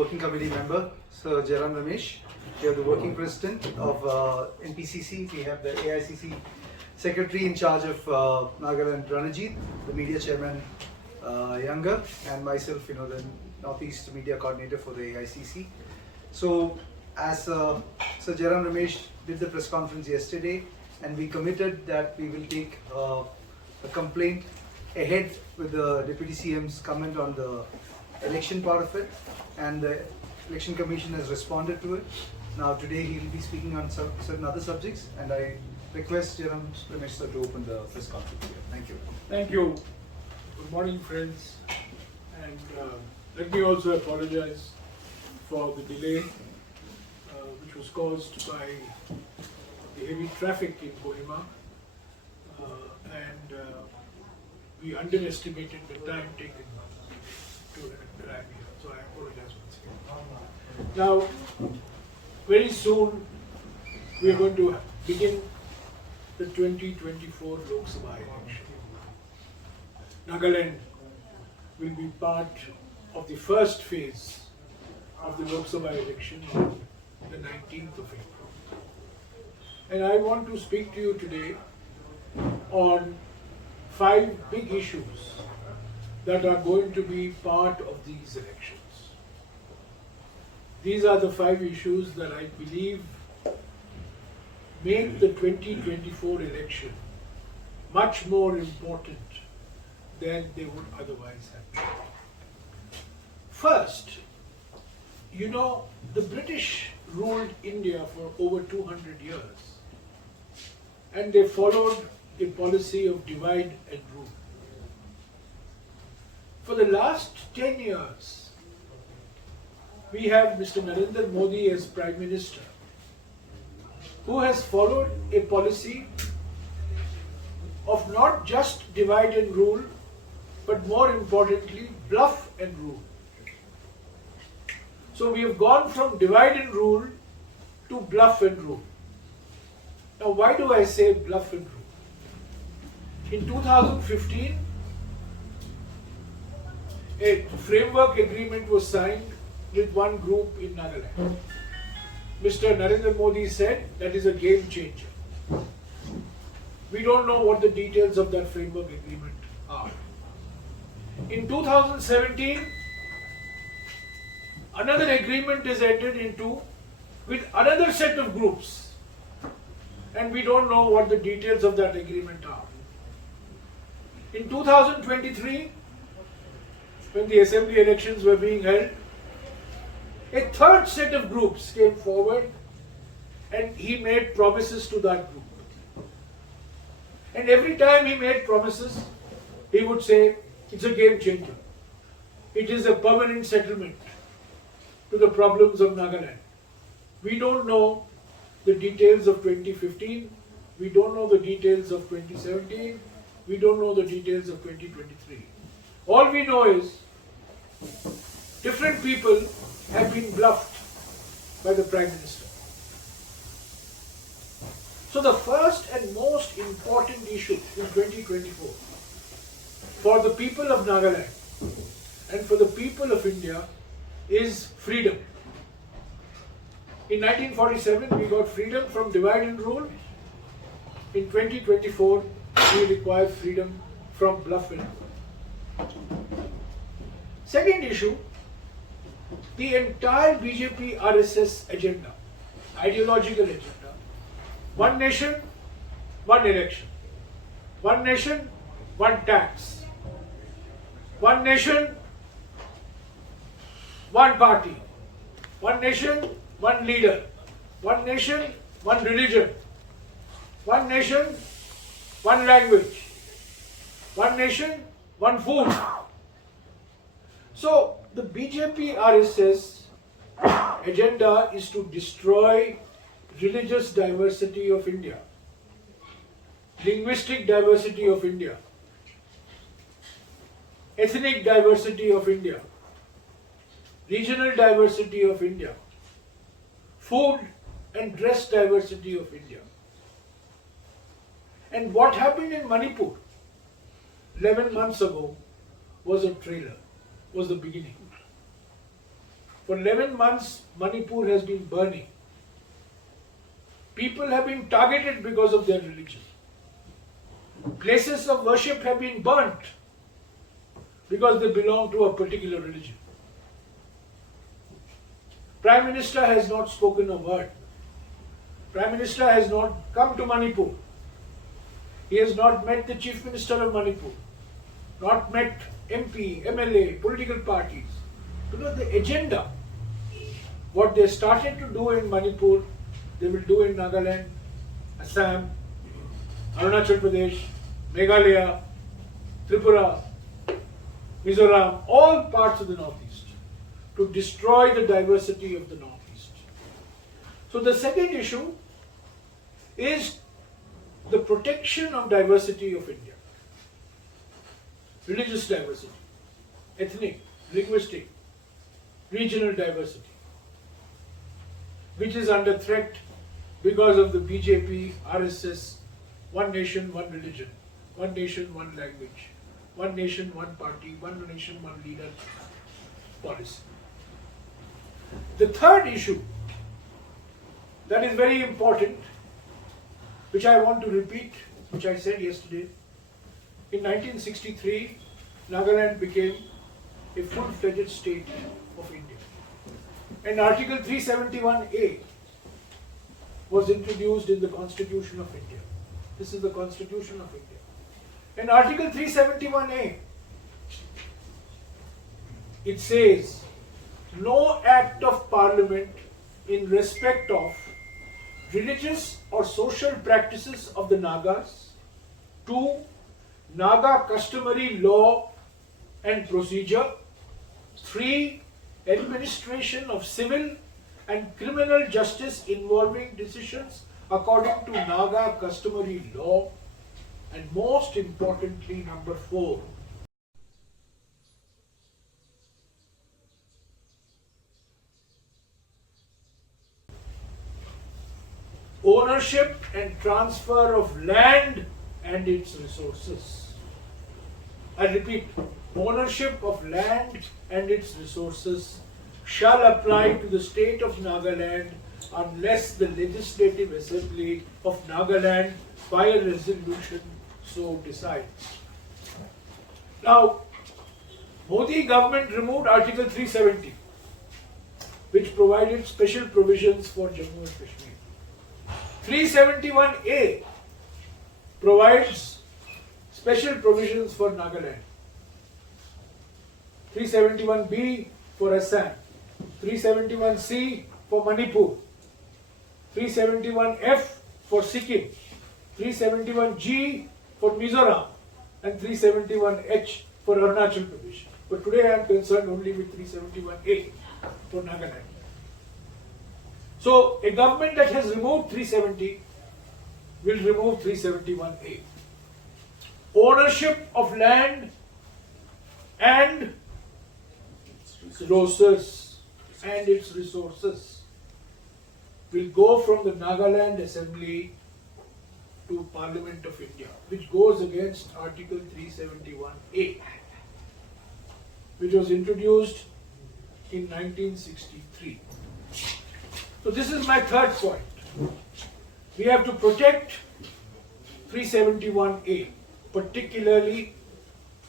working committee member, Sir Jairam Ramesh. We have the working president of NPCC. We have the AICC secretary in charge of Nagaland, Ranajit, the media chairman, Younger, and myself, the Northeast media coordinator for the AICC. So, as Sir Jairam Ramesh did the press conference yesterday, and we committed that we will take a complaint ahead with the Deputy CM's comment on the election part of it, and the Election Commission has responded to it. Now today he will be speaking on certain other subjects, and I request Jairam Ramesh sir to open the press conference here. Thank you. Thank you. Good morning, friends. And let me also apologize for the delay which was caused by the heavy traffic in Kohima, and we underestimated the time taken to arrive here. So I apologize once again. Now, very soon we are going to begin the 2024 Lok Sabha election. Nagaland will be part of the first phase of the Lok Sabha election on the 19th of April. And I want to speak to you today on 5 big issues that are going to be part of these elections. These are the 5 issues that I believe make the 2024 election much more important than they would otherwise have been. First, the British ruled India for over 200 years, and they followed a policy of divide and rule. For the last 10 years, we have Mr. Narendra Modi as Prime Minister, who has followed a policy of not just divide and rule, but more importantly, bluff and rule. So we have gone from divide and rule to bluff and rule. Now, why do I say bluff and rule? In 2015, a framework agreement was signed with one group in Nagaland. Mr. Narendra Modi said that is a game changer. We don't know what the details of that framework agreement are. In 2017, another agreement is entered into with another set of groups, and we don't know what the details of that agreement are. In 2023, when the assembly elections were being held, a third set of groups came forward, and he made promises to that group. And every time he made promises, he would say, it's a game changer. It is a permanent settlement to the problems of Nagaland. We don't know the details of 2015, we don't know the details of 2017, we don't know the details of 2023. All we know is different people have been bluffed by the Prime Minister. So the first and most important issue in 2024 for the people of Nagaland and for the people of India is freedom. In 1947, we got freedom from divide and rule. In 2024, we require freedom from bluff and rule. Second issue, the entire BJP RSS agenda, ideological agenda, one nation, one election, one nation, one tax, one nation, one party, one nation, one leader, one nation, one religion, one nation, one language, one nation, one food. So the BJP RSS agenda is to destroy religious diversity of India, linguistic diversity of India, ethnic diversity of India, regional diversity of India, food and dress diversity of India. And what happened in Manipur 11 months ago was a trailer, was the beginning. For 11 months, Manipur has been burning. People have been targeted because of their religion. Places of worship have been burnt because they belong to a particular religion. Prime Minister has not spoken a word. Prime Minister has not come to Manipur. He has not met the Chief Minister of Manipur, not met MP, MLA, political parties. Because the agenda, what they started to do in Manipur, they will do in Nagaland, Assam, Arunachal Pradesh, Meghalaya, Tripura, Mizoram, all parts of the Northeast, to destroy the diversity of the Northeast. So the second issue is the protection of diversity of India. Religious diversity, ethnic, linguistic, regional diversity, which is under threat because of the BJP, RSS, one nation, one religion, one nation, one language, one nation, one party, one nation, one leader policy. The third issue that is very important, which I want to repeat, which I said yesterday, in 1963, Nagaland became a full-fledged state of India. And Article 371A was introduced in the Constitution of India. This is the Constitution of India. In Article 371A, it says, no act of Parliament in respect of religious or social practices of the Nagas, 2. Naga customary law and procedure, 3. Administration of civil and criminal justice involving decisions according to Naga customary law, and most importantly, number 4. Ownership and transfer of land and its resources. I repeat, ownership of land and its resources shall apply to the state of Nagaland unless the Legislative Assembly of Nagaland by a resolution so decides. Now, Modi government removed Article 370, which provided special provisions for Jammu and Kashmir. 371A provides special provisions for Nagaland. 371B for Assam. 371C for Manipur. 371F for Sikkim. 371G for Mizoram. And 371H for Arunachal Pradesh. But today I am concerned only with 371A for Nagaland. So, a government that has removed 370 will remove 371A. Ownership of land and resources will go from the Nagaland Assembly to Parliament of India, which goes against Article 371A, which was introduced in 1963. So this is my third point. We have to protect 371A, particularly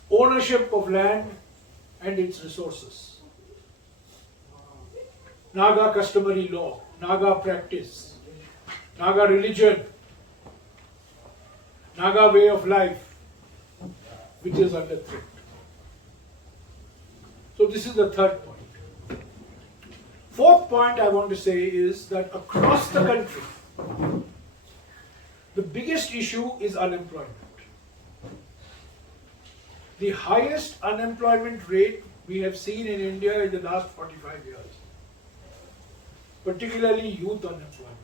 ownership of land and its resources. Naga customary law, Naga practice, Naga religion, Naga way of life, which is under threat. So this is the third point. Fourth point I want to say is that across the country, the biggest issue is unemployment. The highest unemployment rate we have seen in India in the last 45 years, particularly youth unemployment.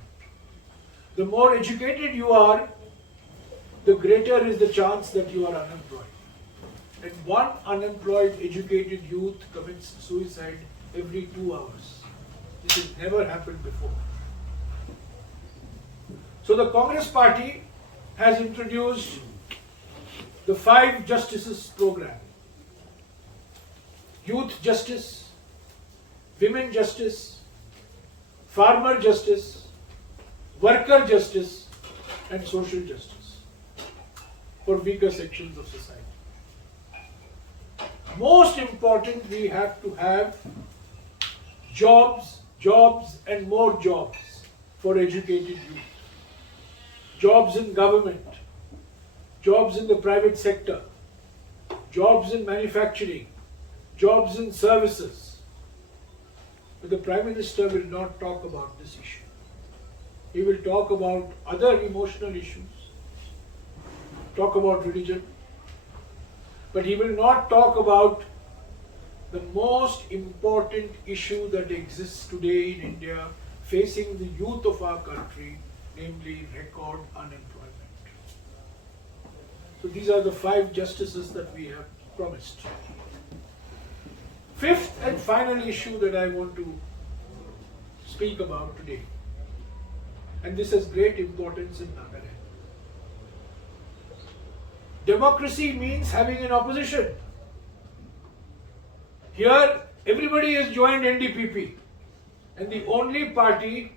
The more educated you are, the greater is the chance that you are unemployed. And one unemployed educated youth commits suicide every 2 hours. This has never happened before. So the Congress party has introduced the 5 Justices program. Youth justice, women justice, farmer justice, worker justice, and social justice for weaker sections of society. Most important, we have to have jobs, and more jobs for educated youth. Jobs in government, jobs in the private sector, jobs in manufacturing, jobs in services. But the Prime Minister will not talk about this issue. He will talk about other emotional issues, talk about religion, but he will not talk about the most important issue that exists today in India facing the youth of our country, namely record unemployment. So these are the 5 justices that we have promised. Fifth and final issue that I want to speak about today, and this has great importance in Nagaland. Democracy means having an opposition. Here, everybody has joined NDPP, and the only party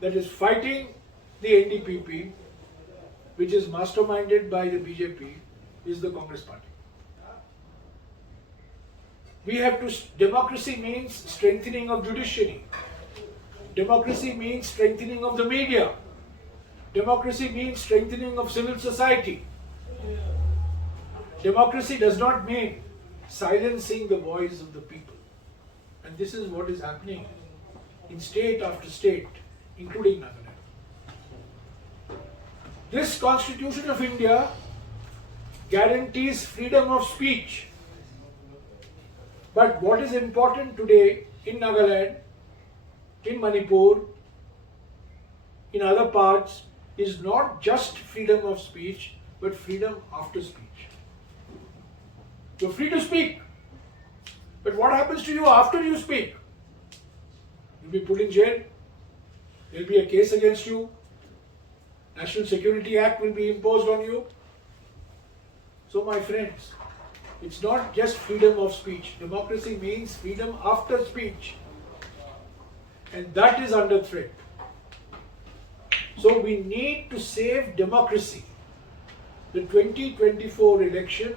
that is fighting the NDPP, which is masterminded by the BJP, is the Congress party. Democracy means strengthening of judiciary. Democracy means strengthening of the media. Democracy means strengthening of civil society. Democracy does not mean silencing the voice of the people. And this is what is happening in state after state, including Nagaland. This Constitution of India guarantees freedom of speech. But what is important today in Nagaland, in Manipur, in other parts, is not just freedom of speech, but freedom after speech. You're free to speak, but what happens to you after you speak? You'll be put in jail, there'll be a case against you, National Security Act will be imposed on you. So my friends, it's not just freedom of speech. Democracy means freedom after speech. And that is under threat. So we need to save democracy. The 2024 election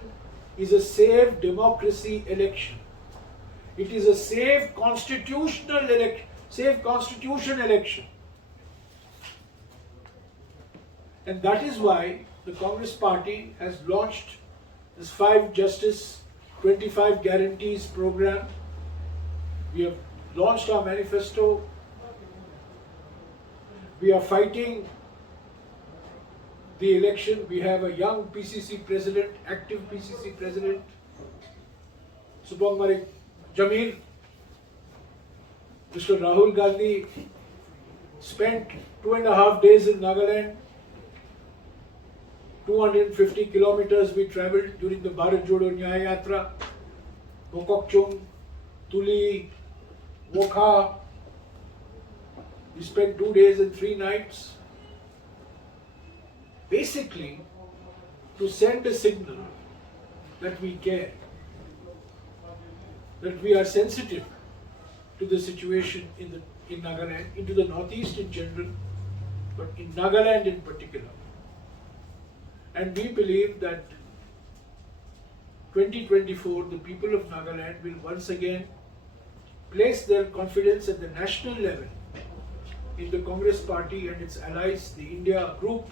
is a save democracy election. It is a save constitutional election, save constitution election. And that is why the Congress party has launched this 5 Justice, 25 Guarantees program. We have launched our manifesto. We are fighting the election. We have a young PCC president, active PCC president, Subhang Marik Jamil. Mr. Rahul Gandhi spent 2.5 days in Nagaland. 250 kilometers we travelled during the Bharat Jodo Nyaya Yatra, Mokokchung, Tuli, Wokha. We spent 2 days and 3 nights. Basically, to send a signal that we care, that we are sensitive to the situation in Nagaland, into the Northeast in general, but in Nagaland in particular. And we believe that 2024, the people of Nagaland will once again place their confidence at the national level in the Congress party and its allies, the India group,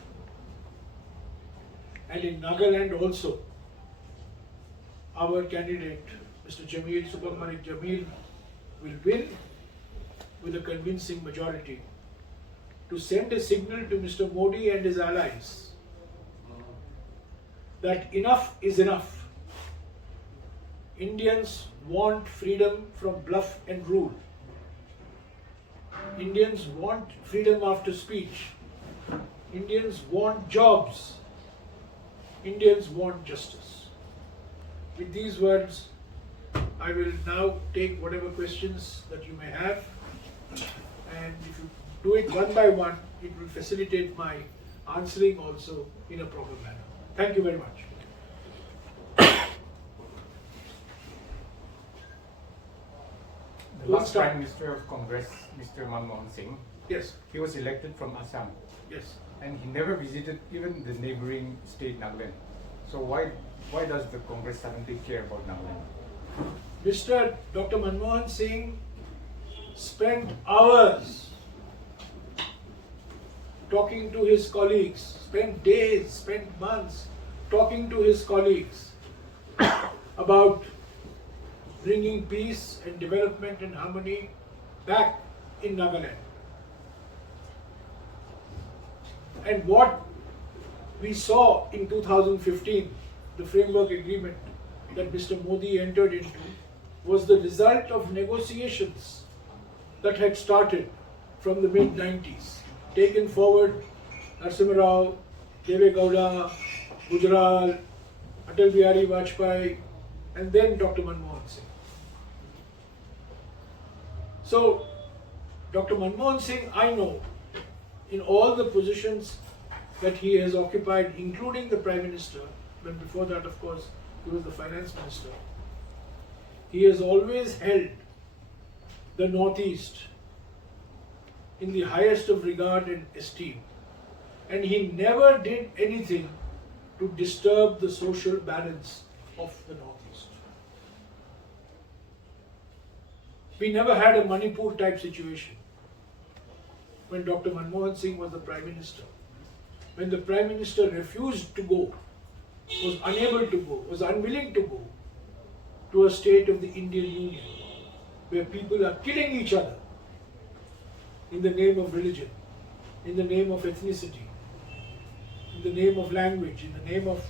and in Nagaland also. Our candidate, Mr. Jamil, Subhang Marik Jamil, will win with a convincing majority to send a signal to Mr. Modi and his allies that enough is enough. Indians want freedom from bluff and rule. Indians want freedom after speech. Indians want jobs. Indians want justice. With these words, I will now take whatever questions that you may have, and if you do it one by one, it will facilitate my answering also in a proper manner. Thank you very much. last Prime Minister of Congress, Mr. Manmohan Singh, Yes, he was elected from Assam, yes. and he never visited even the neighboring state Nagaland. So why does the Congress suddenly care about Nagaland? Mr. Dr. Manmohan Singh spent hours talking to his colleagues, spent days, spent months talking to his colleagues about bringing peace and development and harmony back in Nagaland. And what we saw in 2015, the framework agreement that Mr. Modi entered into, was the result of negotiations that had started from the mid-90s, taken forward Narasimha Rao, Deve Gowda, Gujral, Atal Bihari Vajpayee, and then Dr. Manmohan Singh. So, Dr. Manmohan Singh, I know, in all the positions that he has occupied, including the Prime Minister, but before that, of course, he was the Finance Minister, he has always held the Northeast in the highest of regard and esteem. And he never did anything to disturb the social balance of the Northeast. We never had a Manipur type situation when Dr. Manmohan Singh was the Prime Minister. When the Prime Minister refused to go, was unable to go, was unwilling to go to a state of the Indian Union where people are killing each other in the name of religion, in the name of ethnicity, in the name of language, in the name of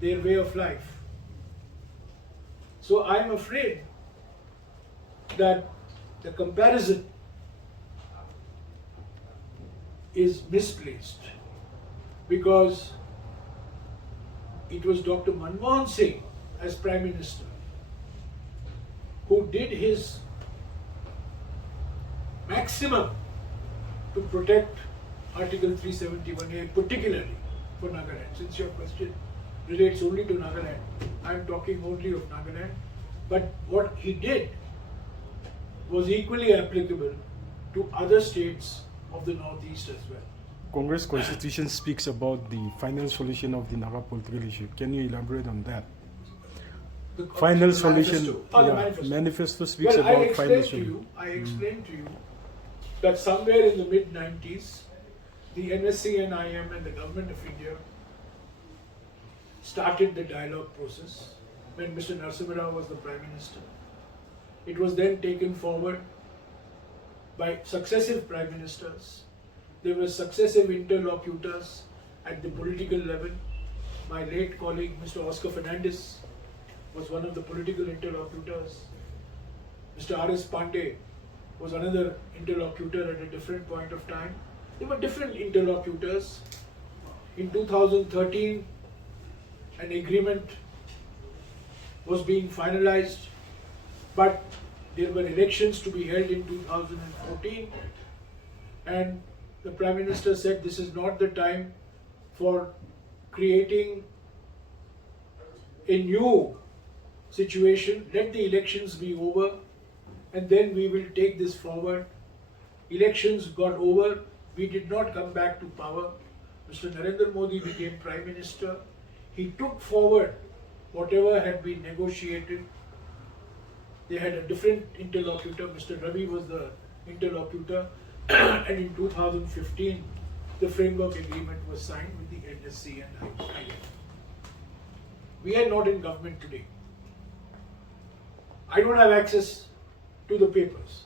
their way of life. So I'm afraid that the comparison is misplaced, because it was Dr. Manmohan Singh as Prime Minister who did his maximum to protect Article 371A, particularly for Nagaland. Since your question relates only to Nagaland, I am talking only of Nagaland. But what he did was equally applicable to other states of the Northeast as well. Congress Constitution speaks about the final solution of the Naga political issue. Can you elaborate on that? The Final solution. manifesto. Oh, the Yeah, manifesto. manifesto speaks Well, I about final explained to solution. you, that somewhere in the mid-90s, the NSC and IM and the Government of India started the dialogue process when Mr. Narasimha Rao was the Prime Minister. It was then taken forward by successive Prime Ministers. There were successive interlocutors at the political level. My late colleague, Mr. Oscar Fernandez, was one of the political interlocutors. Mr. R.S. Pandey was another interlocutor at a different point of time. There were different interlocutors. In 2013, an agreement was being finalized, but there were elections to be held in 2014, and the Prime Minister said this is not the time for creating a new situation. Let the elections be over and then we will take this forward. Elections got over. We did not come back to power. Mr. Narendra Modi became Prime Minister. He took forward whatever had been negotiated. They had a different interlocutor. Mr. Ravi was the interlocutor. And in 2015, the framework agreement was signed with the NSC and IM. We are not in government today. I don't have access to the papers.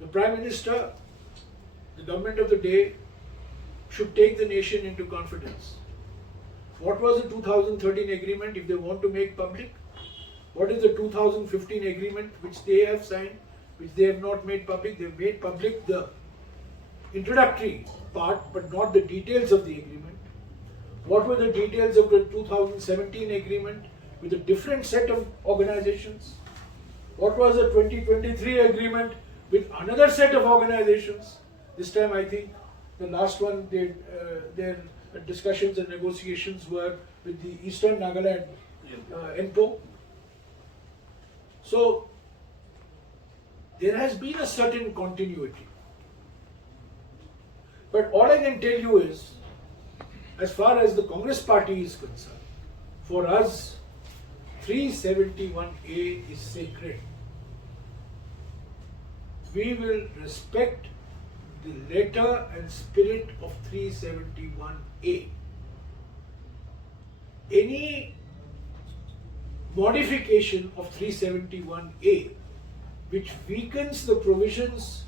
The Prime Minister, the government of the day, should take the nation into confidence. What was the 2013 agreement if they want to make public? What is the 2015 agreement which they have signed, which they have not made public? They have made public the introductory part, but not the details of the agreement. What were the details of the 2017 agreement with a different set of organizations? What was the 2023 agreement with another set of organizations? This time I think the last one, their discussions and negotiations were with the Eastern Nagaland NPO. So there has been a certain continuity. But all I can tell you is, as far as the Congress party is concerned, for us, 371A is sacred. We will respect the letter and spirit of 371A. Any modification of 371A which weakens the provisions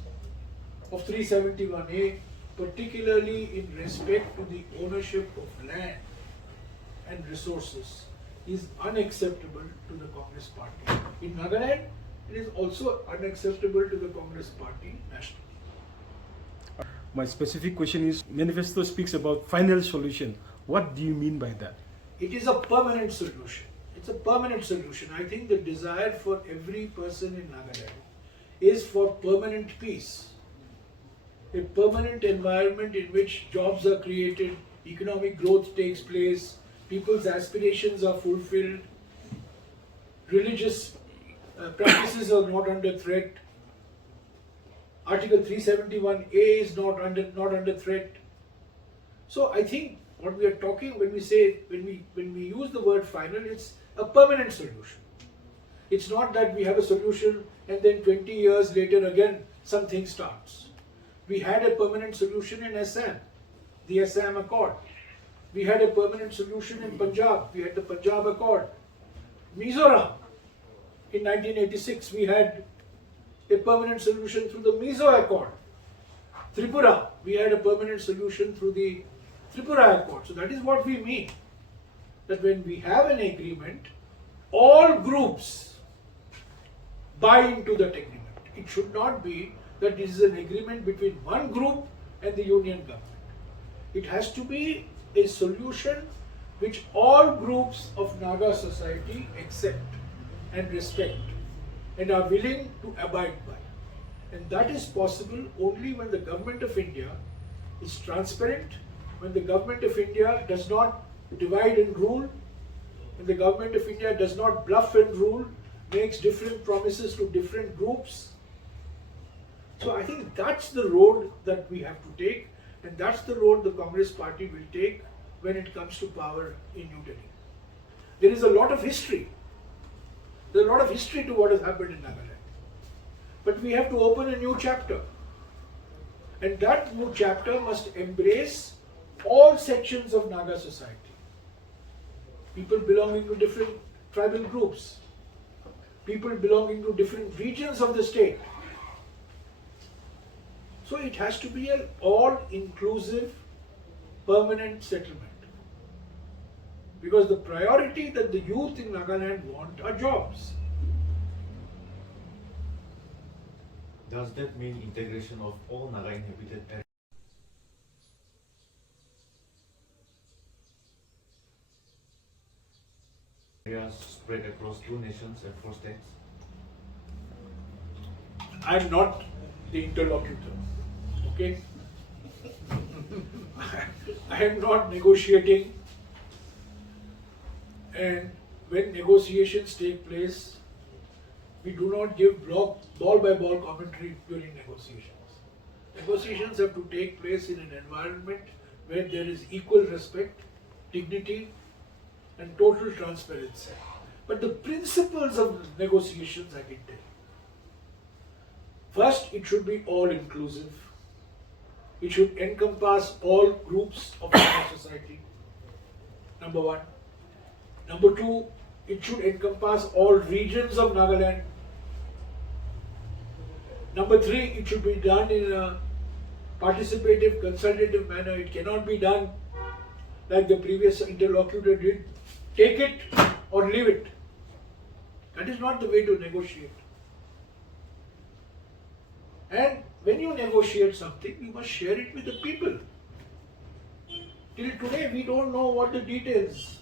of 371A, particularly in respect to the ownership of land and resources, is unacceptable to the Congress party. In Nagaland, it is also unacceptable to the Congress party nationally. My specific question is, manifesto speaks about final solution. What do you mean by that? It is a permanent solution. It's a permanent solution. I think the desire for every person in Nagaland is for permanent peace. A permanent environment in which jobs are created, economic growth takes place, people's aspirations are fulfilled, religious practices are not under threat, Article 371A is not under threat. So I think what we are talking when we use the word final, it's a permanent solution. It's not that we have a solution and then 20 years later again something starts. We had a permanent solution in Assam, the Assam Accord. We had a permanent solution in Punjab, we had the Punjab Accord. Mizoram, in 1986, we had a permanent solution through the Mizo Accord. Tripura, we had a permanent solution through the Tripura Accord. So that is what we mean. That when we have an agreement, all groups buy into that agreement. It should not be that it is an agreement between one group and the union government. It has to be a solution which all groups of Naga society accept and respect and are willing to abide by. And that is possible only when the government of India is transparent, when the government of India does not divide and rule, when the government of India does not bluff and rule, makes different promises to different groups. So I think that's the road that we have to take, and that's the road the Congress party will take when it comes to power in New Delhi. There is a lot of history. There's a lot of history to what has happened in Nagaland. But we have to open a new chapter. And that new chapter must embrace all sections of Naga society. People belonging to different tribal groups. People belonging to different regions of the state. So it has to be an all-inclusive, permanent settlement. Because the priority that the youth in Nagaland want are jobs. Does that mean integration of all Naga inhabited areas spread across 2 nations and 4 states? I am not the interlocutor, okay? I am not negotiating, and when negotiations take place, we do not give ball by ball commentary during negotiations. Negotiations have to take place in an environment where there is equal respect, dignity, and total transparency. But the principles of negotiations I can tell you. First, it should be all-inclusive. It should encompass all groups of Naga society. Number one. Number two, it should encompass all regions of Nagaland. Number three, it should be done in a participative, consultative manner. It cannot be done like the previous interlocutor did. Take it or leave it. That is not the way to negotiate. And when you negotiate something, you must share it with the people. Till today, we don't know what the details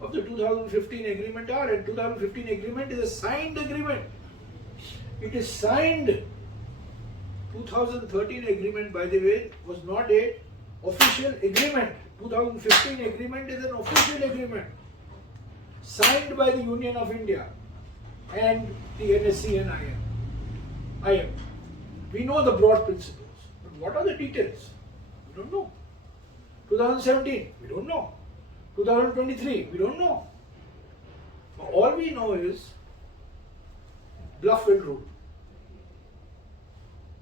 of the 2015 agreement are, and 2015 agreement is a signed agreement. It is signed. 2013 agreement, by the way, was not a official agreement. 2015 agreement is an official agreement signed by the Union of India and the NSC and IM. I am. We know the broad principles, but what are the details? We don't know. 2017, we don't know. 2023, we don't know. All we know is bluff and rule.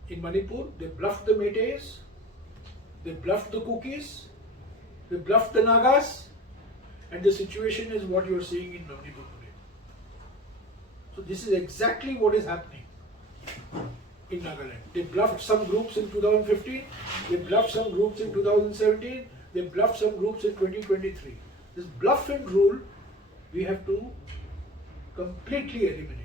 In Manipur, they bluffed the Meiteis, they bluffed the Kukis, they bluffed the Nagas, and the situation is what you are seeing in Manipur today. So this is exactly what is happening in Nagaland. They bluffed some groups in 2015, they bluffed some groups in 2017, they bluffed some groups in 2023. This bluff and rule, we have to completely eliminate.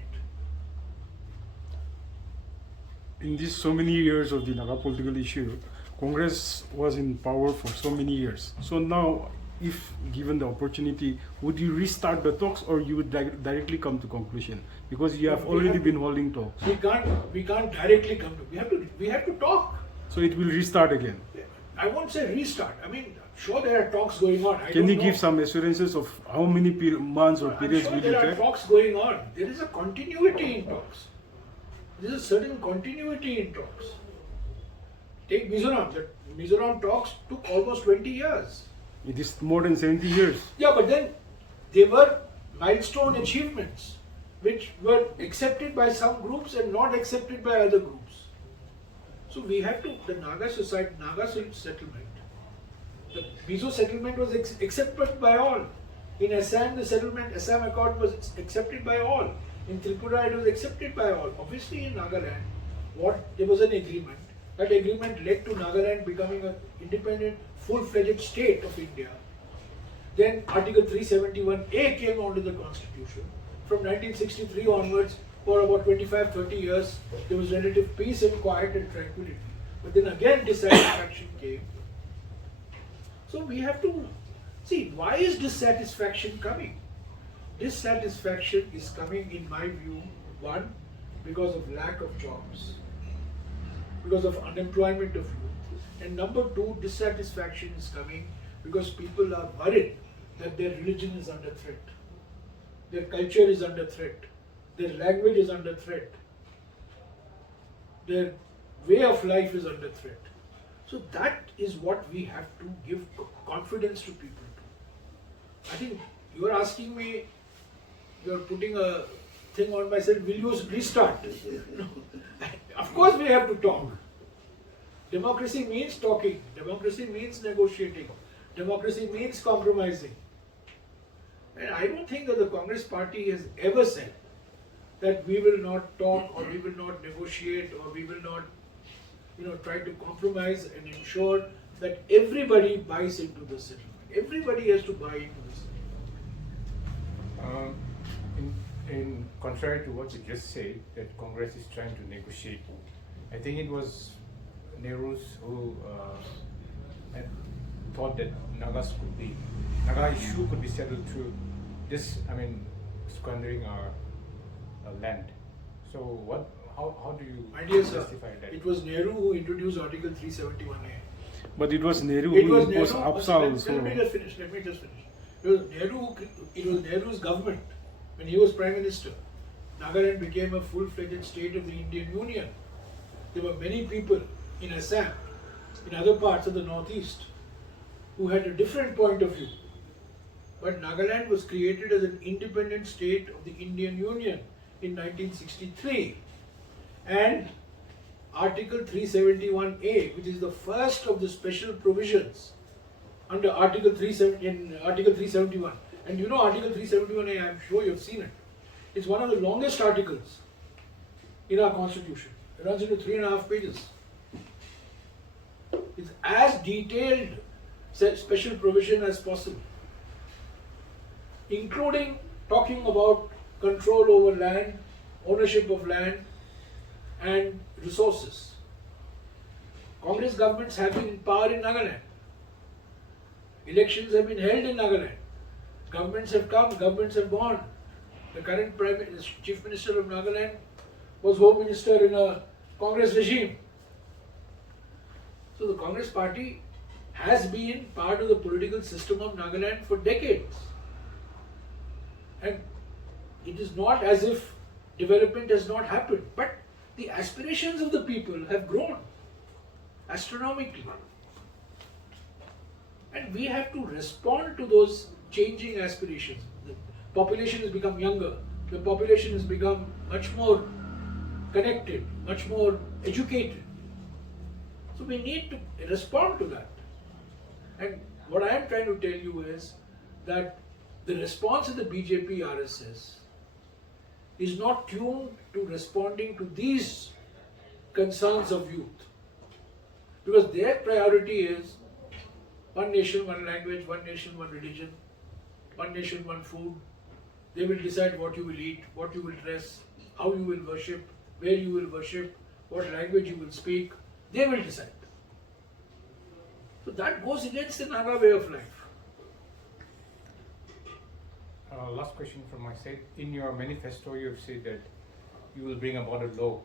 In these so many years of the Naga political issue, Congress was in power for so many years. So now, if given the opportunity, would you restart the talks or you would directly come to conclusion? Because you have already been holding talks. We can't directly come to. We have to talk. So it will restart again. I won't say restart. I mean, sure there are talks going on. Can you give some assurances of how many months or periods I'm sure will there it are take? talks going on. There is a continuity in talks. There is a certain continuity in talks. Take Mizoram. The Mizoram talks took almost 20 years. It is more than 70 years. Yeah, but then they were milestone achievements which were accepted by some groups and not accepted by other groups. So we have to, the Naga society, Naga settlement, the Mizo settlement was accepted by all. In Assam, the settlement, Assam Accord was accepted by all. In Tripura, it was accepted by all. Obviously, in Nagaland, there was an agreement. That agreement led to Nagaland becoming an independent, full-fledged state of India. Then Article 371A came onto the Constitution. From 1963 onwards, for about 25-30 years, there was relative peace and quiet and tranquility. But then again, dissatisfaction came. So we have to see, why is dissatisfaction coming? Dissatisfaction is coming, in my view, one, because of lack of jobs, because of unemployment of youth. And number two, dissatisfaction is coming because people are worried that their religion is under threat, their culture is under threat, their language is under threat, their way of life is under threat. So that is what we have to give confidence to people to. I think you are asking me, you are putting a thing on myself, will you restart? No. Of course we have to talk. Democracy means talking. Democracy means negotiating. Democracy means compromising. And I don't think that the Congress party has ever said that we will not talk or we will not negotiate or we will not, try to compromise and ensure that everybody buys into the settlement. Everybody has to buy into this. In contrary to what you just said, that Congress is trying to negotiate, I think it was Nehru's who had thought that Naga issue could be settled through this, squandering our land. So how do you justify that? It was Nehru who introduced Article 371A. But it was Nehru who imposed Apsa also. Let me just finish. It was Nehru's government. When he was Prime Minister, Nagaland became a full-fledged state of the Indian Union. There were many people in Assam, in other parts of the northeast, who had a different point of view. But Nagaland was created as an independent state of the Indian Union in 1963. And Article 371A, which is the first of the special provisions under Article 371. And you know Article 371A, I am sure you have seen it. It's one of the longest articles in our Constitution. It runs into 3.5 pages. It's as detailed special provision as possible, including talking about control over land, ownership of land and resources. Congress governments have been in power in Nagaland. Elections have been held in Nagaland. Governments have come, governments have gone. The current Chief Minister of Nagaland was Home Minister in a Congress regime. So the Congress party has been part of the political system of Nagaland for decades. And it is not as if development has not happened. But the aspirations of the people have grown astronomically. And we have to respond to those changing aspirations. The population has become younger, the population has become much more connected, much more educated. So we need to respond to that. And what I am trying to tell you is that the response of the BJP RSS is not tuned to responding to these concerns of youth. Because their priority is one nation, one language, one nation, one religion, one nation, one food. They will decide what you will eat, what you will dress, how you will worship, where you will worship, what language you will speak. They will decide. So that goes against the Naga way of life. Last question from my side. In your manifesto, you have said that you will bring about a law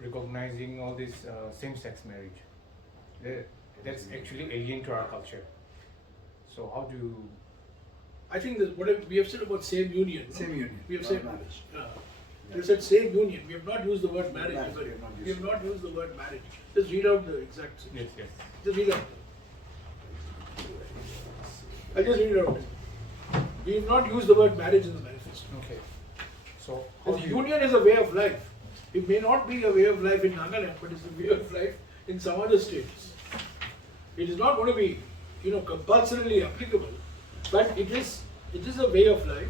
recognizing all this same-sex marriage. That's actually alien to our culture. So how do you... I think that what we have said about same union. Same union. We have not said marriage. we have said same union. We have not used the word marriage. Marriage, But we have not we used have not used the word marriage. Just read out the exact. Yes, yes. Just read out. I'll just read it out. We have not used the word marriage in the manifesto. Okay. So how Because do you... union is a way of life. It may not be a way of life in Nagaland, but it's a way of life in some other states. It is not going to be, compulsorily applicable, but it is a way of life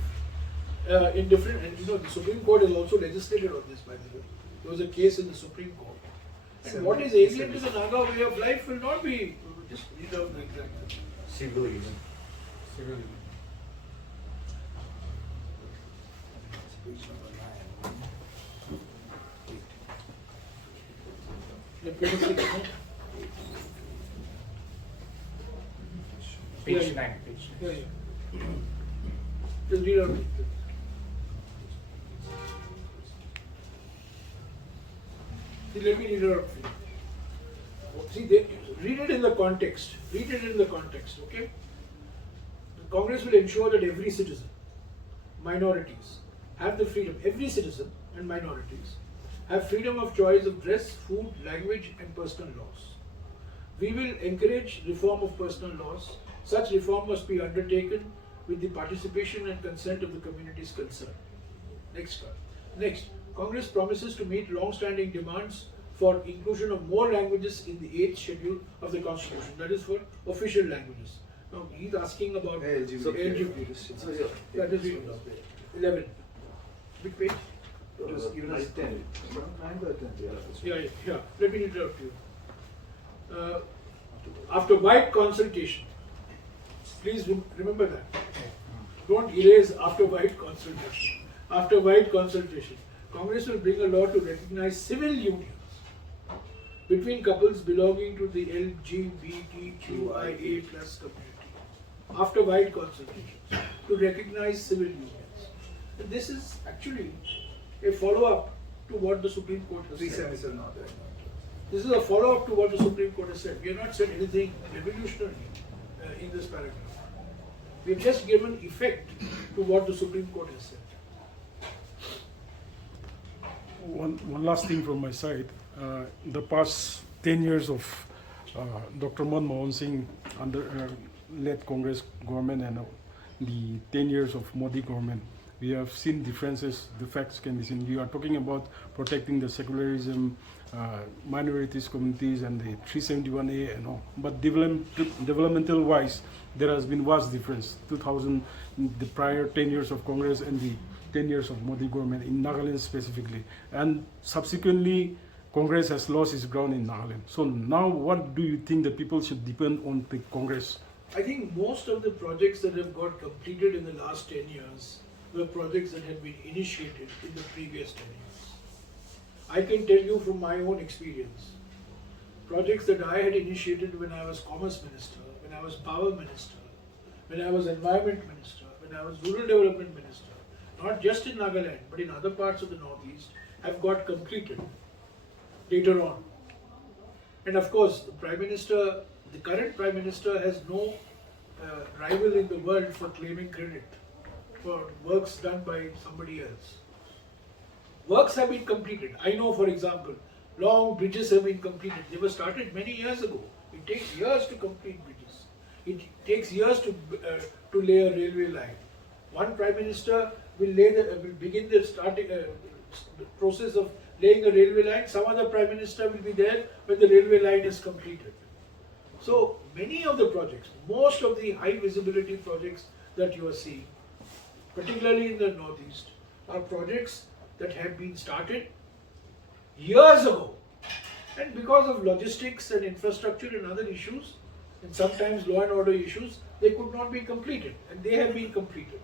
in different. And the Supreme Court has also legislated on this, by the way. There was a case in the Supreme Court. And what is alien to the Naga way of life will not be. Just read out the exact thing. Civil union. Civil... The 26th, no? Page 9. Page 9. Yeah. Just read out. See, let me read it out for you. See, read it in the context. Read it in the context, okay? The Congress will ensure that every citizen, minorities, have the freedom, every citizen and minorities, have freedom of choice of dress, food, language and personal laws. We will encourage reform of personal laws. Such reform must be undertaken with the participation and consent of the communities concerned. Next card. Next, Congress promises to meet long-standing demands for inclusion of more languages in the 8th schedule of the Constitution. That is for official languages. Now he's asking about LGBT. Yeah, just read it out. 11. Which page? It was given as 10. 9 or 10. Yeah. Let me read it out to you. After wide consultation, please remember that. Don't erase after wide consultation. After wide consultation, Congress will bring a law to recognize civil unions between couples belonging to the LGBTQIA+ community. After wide consultation, to recognize civil unions. And this is actually a follow-up to what the Supreme Court has said. This is a follow-up to what the Supreme Court has said. We have not said anything revolutionary in this paragraph. We have just given effect to what the Supreme Court has said. One last thing from my side. The past 10 years of Dr. Manmohan Singh led Congress government and the 10 years of Modi government, we have seen differences. The facts can be seen. You are talking about protecting the secularism, minorities, communities, and the 371A and all. But developmental wise, there has been vast difference. 2000, the prior 10 years of Congress and the 10 years of Modi government in Nagaland specifically. And subsequently, Congress has lost its ground in Nagaland. So now what do you think the people should depend on the Congress? I think most of the projects that have got completed in the last 10 years were projects that had been initiated in the previous 10 years. I can tell you from my own experience, projects that I had initiated when I was Commerce Minister, when I was Power Minister, when I was Environment Minister, when I was Rural Development Minister, not just in Nagaland but in other parts of the Northeast, have got completed later on. And of course, the Prime Minister, the current Prime Minister has no rival in the world for claiming credit for works done by somebody else. works have been completed. I know, for example, long bridges have been completed. They were started many years ago. It takes years to complete bridges. It takes years to lay a railway line. One prime minister will begin the process of laying a railway line. Some other prime minister will be there when the railway line is completed. So many of the projects, most of the high visibility projects that you are seeing, particularly in the northeast, are projects that have been started years ago. And because of logistics and infrastructure and other issues, and sometimes law and order issues, they could not be completed, and they have been completed.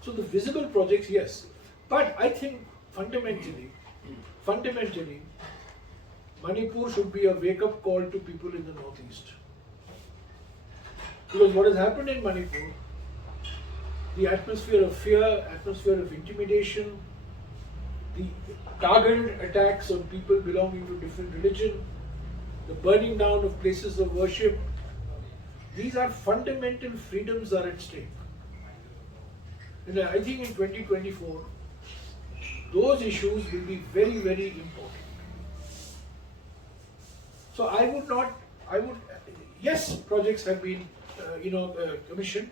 So the visible projects, yes. But I think fundamentally, Manipur should be a wake-up call to people in the northeast. Because what has happened in Manipur, the atmosphere of fear, atmosphere of intimidation, the targeted attacks on people belonging to different religion, the burning down of places of worship, these are fundamental freedoms are at stake. And I think in 2024, those issues will be very, very important. So yes, projects have been, commissioned.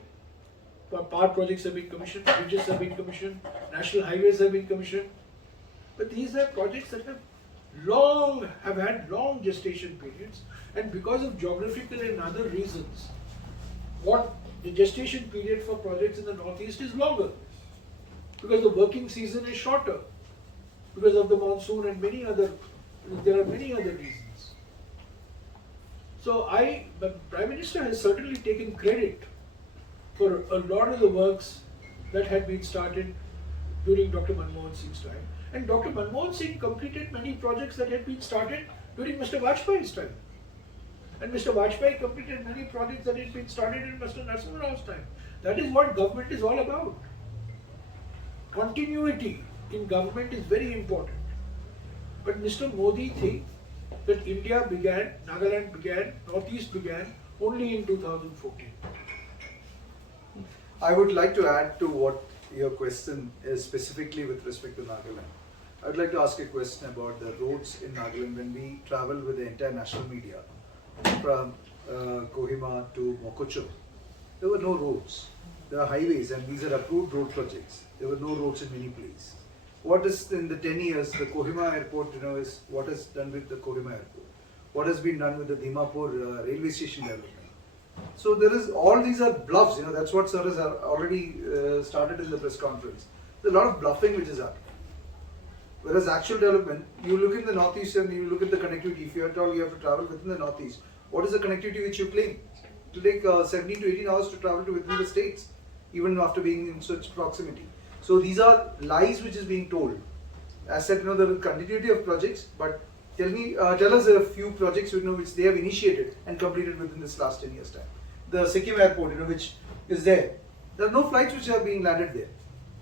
Power projects have been commissioned, bridges have been commissioned, national highways have been commissioned. But these are projects that have had long gestation periods, and because of geographical and other reasons, the gestation period for projects in the northeast is longer, because the working season is shorter, because of the monsoon and there are many other reasons. So the Prime Minister has certainly taken credit for a lot of the works that had been started during Dr. Manmohan Singh's time. And Dr. Manmohan Singh completed many projects that had been started during Mr. Vajpayee's time. And Mr. Vajpayee completed many projects that had been started in Mr. Narasimha Rao's time. That is what government is all about. Continuity in government is very important. But Mr. Modi thinks that India began, Nagaland began, Northeast began only in 2014. I would like to add to what your question is specifically with respect to Nagaland. I would like to ask a question about the roads in Nagaland. When we travel with the entire national media from Kohima to Mokochung, there were no roads. There are highways, and these are approved road projects. There were no roads in many places. What is in the 10 years, the Kohima airport, is what is done with the Kohima airport. What has been done with the Dimapur railway station development. So all these are bluffs, that's what sir has already started in the press conference. There's a lot of bluffing which is happening. Whereas actual development, you look in the northeast and you look at the connectivity. If you are told you have to travel within the northeast, what is the connectivity which you claim? It will take 17 to 18 hours to travel to within the states, even after being in such proximity. So these are lies which is being told. As said, there is continuity of projects, but tell us a few projects which they have initiated and completed within this last 10 years time. The Sikkim airport, which is there. There are no flights which are being landed there.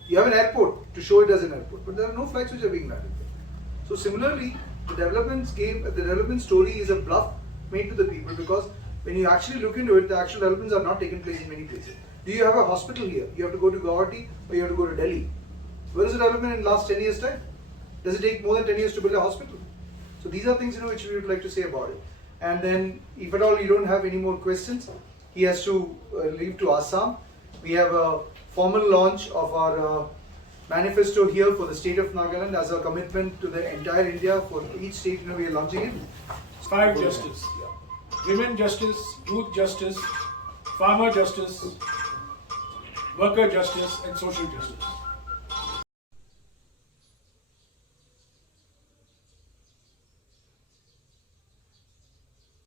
You have an airport to show it as an airport, but there are no flights which are being landed there. So similarly, the development story is a bluff made to the people, because when you actually look into it, the actual developments are not taking place in many places. Do you have a hospital here? You have to go to Guwahati or you have to go to Delhi. Where is the development in the last 10 years time? Does it take more than 10 years to build a hospital? So these are things which we would like to say about it. And then if at all you don't have any more questions, he has to leave to Assam. We have a formal launch of our manifesto here for the state of Nagaland as a commitment to the entire India. For each state, we are launching it. 5 justice. Women justice, youth justice, farmer justice, worker justice and social justice.